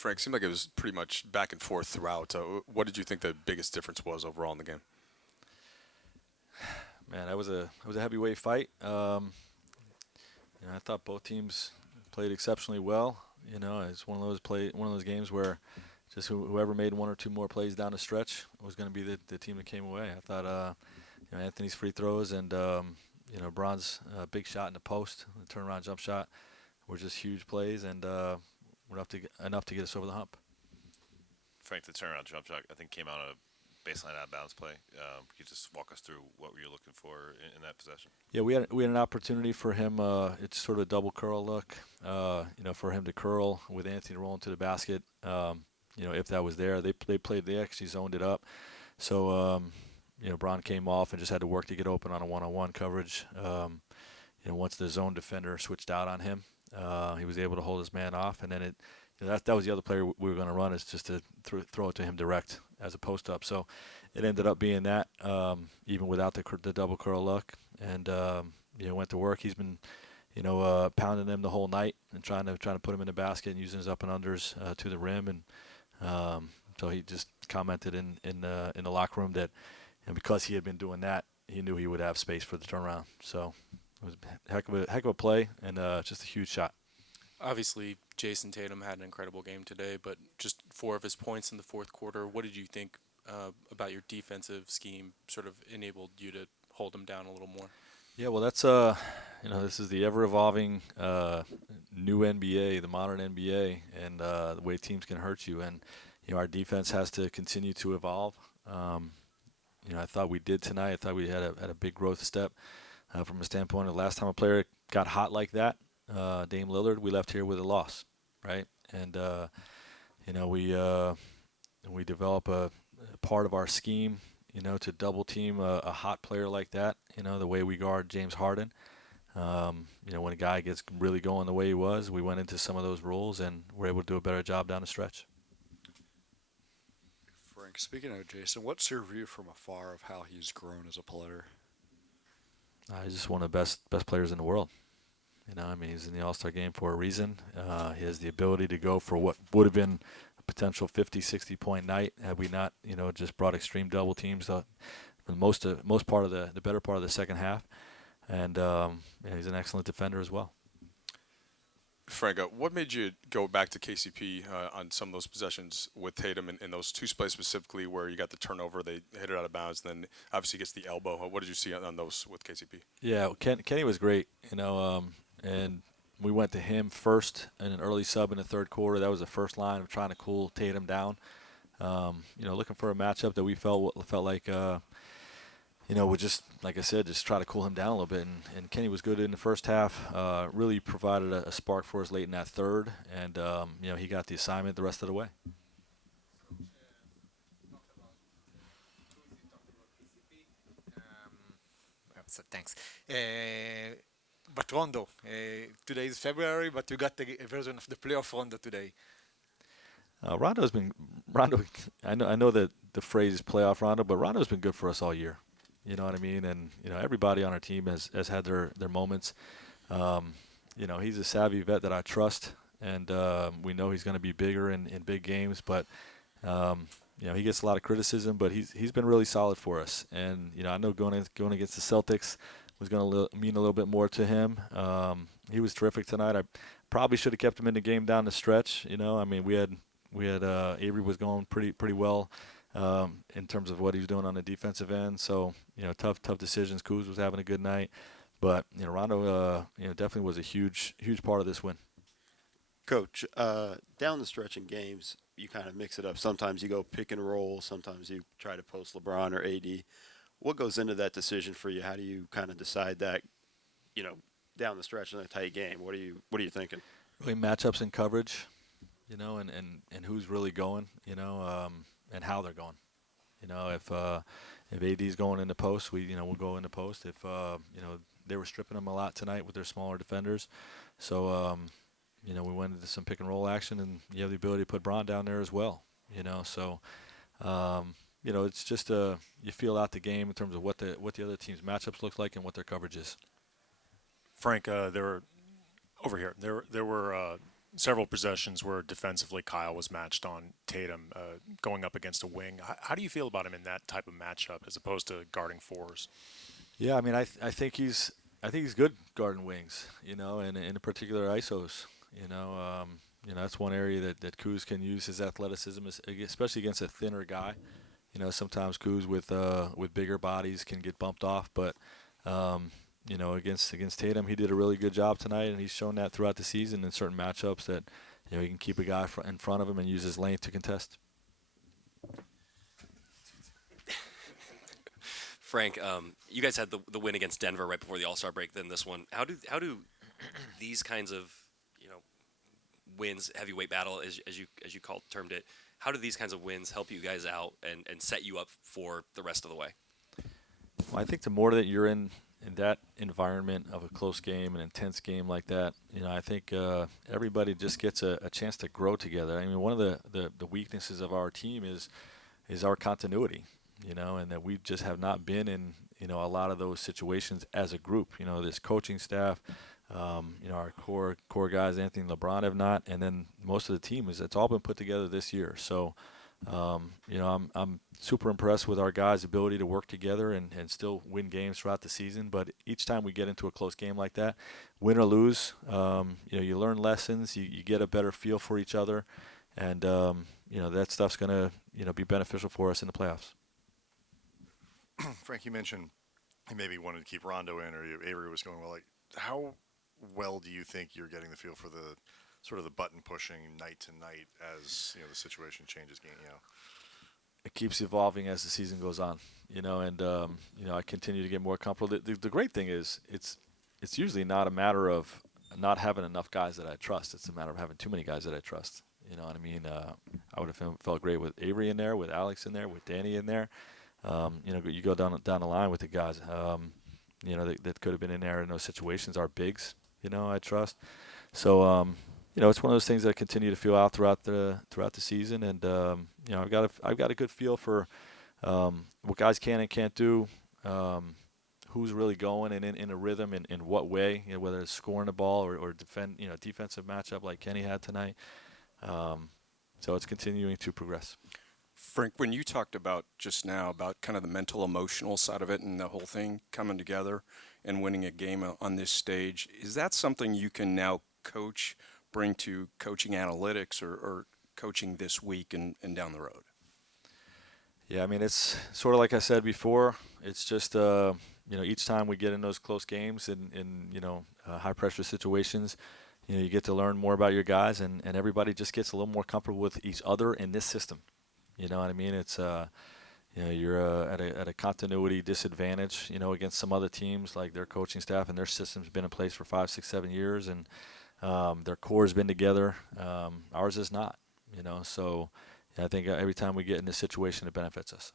Frank, seemed like it was pretty much back and forth throughout. What did you think the biggest difference was overall in the game? Man, that was a heavyweight fight. I thought both teams played exceptionally well. It's one of those games where just whoever made one or two more plays down the stretch was going to be the team that came away. I thought Anthony's free throws and Braun's big shot in the post, the turnaround jump shot, were just huge plays and were enough to get us over the hump. Frank, the turnaround jump shot I think came out of baseline out of bounds play. Can you just walk us through what were you looking for in that possession? Yeah, we had an opportunity for him. It's sort of a double curl look. For him to curl with Anthony rolling to the basket. If that was there, they actually zoned it up. So Braun came off and just had to work to get open on a one-on-one coverage. Once the zone defender switched out on him, he was able to hold his man off, and then that was the other player we were going to run, is just to throw it to him direct as a post up. So it ended up being that, even without the double curl look, and went to work. He's been pounding them the whole night and trying to put him in the basket and using his up and unders to the rim, and so he just commented in the locker room that, and because he had been doing that, he knew he would have space for the turnaround. So it was a heck of a play and just a huge shot. Obviously, Jayson Tatum had an incredible game today, but just 4 of his points in the fourth quarter. What did you think about your defensive scheme sort of enabled you to hold him down a little more? Yeah, well, that's this is the ever-evolving new NBA, the modern NBA, and the way teams can hurt you. And our defense has to continue to evolve. I thought we did tonight. I thought we had a big growth step from a standpoint of the last time a player got hot like that. Dame Lillard, we left here with a loss, right? And we develop a part of our scheme, to double team a hot player like that. The way we guard James Harden. When a guy gets really going the way he was, we went into some of those rules and were able to do a better job down the stretch. Frank, speaking of Jayson, what's your view from afar of how he's grown as a player? He's just one of the best players in the world. He's in the All-Star game for a reason. He has the ability to go for what would have been a potential 50, 60-point night had we not, just brought extreme double teams for the most part of the better part of the second half. And he's an excellent defender as well. Frank, what made you go back to KCP on some of those possessions with Tatum in those 2 plays specifically where you got the turnover, they hit it out of bounds, and then obviously gets the elbow? What did you see on those with KCP? Yeah, Kenny was great, and we went to him first in an early sub in the third quarter. That was the first line of trying to cool Tatum down. Looking for a matchup that we felt like we just, like I said, just try to cool him down a little bit. And Kenny was good in the first half, really provided a spark for us late in that third. And, he got the assignment the rest of the way. So thanks. But Rondo, today is February, but you got a version of the playoff Rondo today. Rondo. I know that the phrase is playoff Rondo, but Rondo's been good for us all year. You know what I mean? And everybody on our team has had their moments. He's a savvy vet that I trust, and we know he's going to be bigger in big games. But he gets a lot of criticism, but he's been really solid for us. And I know going against the Celtics was going to mean a little bit more to him. He was terrific tonight. I probably should have kept him in the game down the stretch. We had Avery was going pretty well in terms of what he was doing on the defensive end. So tough decisions. Kuz was having a good night, but Rondo definitely was a huge part of this win. Coach, down the stretch in games, you kind of mix it up. Sometimes you go pick and roll. Sometimes you try to post LeBron or AD. What goes into that decision for you? How do you kind of decide that, down the stretch in a tight game? What are you thinking? Really matchups and coverage, and who's really going, and how they're going. If AD's going in the post, we'll go in the post. If they were stripping them a lot tonight with their smaller defenders, so we went into some pick and roll action, and you have the ability to put Braun down there as well. So it's just you feel out the game in terms of what the other team's matchups look like and what their coverage is. Frank, there were several possessions where defensively Kyle was matched on Tatum going up against a wing. How do you feel about him in that type of matchup as opposed to guarding fours? Yeah, I mean, I think he's good guarding wings, and in particular isos. That's one area that Kuz can use his athleticism, especially against a thinner guy. Sometimes Kuz with bigger bodies can get bumped off, but against Tatum, he did a really good job tonight, and he's shown that throughout the season in certain matchups that he can keep a guy in front of him and use his length to contest. Frank, you guys had the win against Denver right before the All-Star break. Then this one, how do these kinds of wins, heavyweight battle as you termed it, how do these kinds of wins help you guys out and set you up for the rest of the way? Well, I think the more that you're in that environment of a close game, an intense game like that, I think everybody just gets a chance to grow together. I mean, one of the weaknesses of our team is our continuity, and that we just have not been in, a lot of those situations as a group. This coaching staff, our core guys, Anthony and LeBron have not, and then most of the team it's all been put together this year. So, I'm super impressed with our guys' ability to work together and still win games throughout the season. But each time we get into a close game like that, win or lose, you learn lessons, you get a better feel for each other, and that stuff's gonna be beneficial for us in the playoffs. Frank, you mentioned you maybe wanted to keep Rondo in, or Avery was going well. Like, how well do you think you're getting the feel for the sort of the button pushing night to night as the situation changes? It keeps evolving as the season goes on, and I continue to get more comfortable. The great thing is it's usually not a matter of not having enough guys that I trust. It's a matter of having too many guys that I trust. You know what I mean? I would have felt great with Avery in there, with Alex in there, with Danny in there. You go down the line with the guys, that could have been in there in those situations. Our bigs, I trust. So, it's one of those things that I continue to feel out throughout the season, and I've got a good feel for what guys can and can't do, who's really going and in a rhythm, in what way, whether it's scoring the ball or defensive matchup like Kenny had tonight. So it's continuing to progress. Frank, when you talked about just now about kind of the mental, emotional side of it and the whole thing coming together and winning a game on this stage, is that something you can now bring to coaching analytics or coaching this week and down the road? Yeah, I mean, it's sort of like I said before. It's just, each time we get in those close games in high-pressure situations, you get to learn more about your guys, and everybody just gets a little more comfortable with each other in this system. You know what I mean? It's you're at a continuity disadvantage, against some other teams, like their coaching staff and their system's been in place for 5, 6, 7 years, and their core has been together. Ours is not, So I think every time we get in this situation, it benefits us.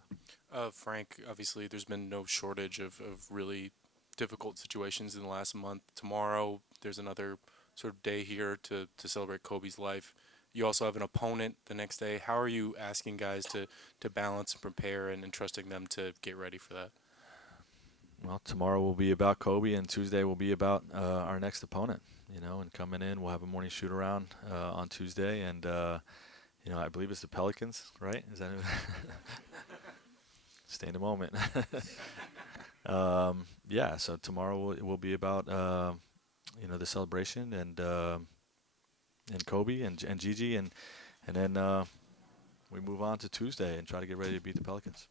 Frank, obviously there's been no shortage of really difficult situations in the last month. Tomorrow, there's another sort of day here to celebrate Kobe's life. You also have an opponent the next day. How are you asking guys to balance and prepare and trusting them to get ready for that? Well, tomorrow will be about Kobe, and Tuesday will be about our next opponent. And coming in, we'll have a morning shoot around on Tuesday, and I believe it's the Pelicans, right? Is that stay in the moment? Yeah. So tomorrow will be about the celebration and Kobe and Gigi, and then we move on to Tuesday and try to get ready to beat the Pelicans.